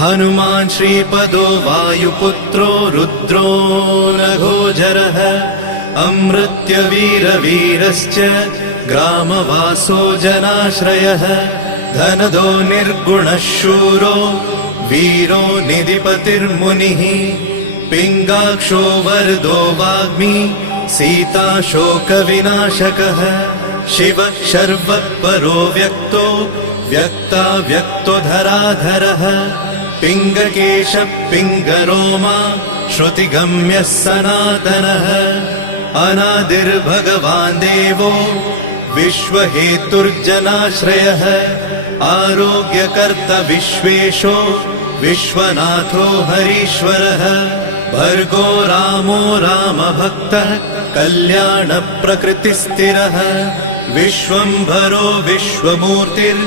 हनुमान् श्रीपदो वायुपुत्रो रुद्रो नघोजरः अमृत्यवीरवीरश्च ग्रामवासो जनाश्रयः धनदो निर्गुणः शूरो वीरो निधिपतिर्मुनिः पिङ्गाक्षो वरदो वाग्मी सीता शोकविनाशकः शिवः शर्वः परो व्यक्तो व्यक्तो धराधरः पिङ्गकेशः पिङ्गरोमा श्रुतिगम्यः सनातनः अनादिर्भगवान् देवो विश्वहेतुर्जनाश्रयः आरोग्यकर्ता विश्वेशो विश्वनाथो हरीश्वरः भर्गो रामो रामभक्तः कल्याणप्रकृतिस्थिरः विश्वम्भरो विश्वमूर्तिर्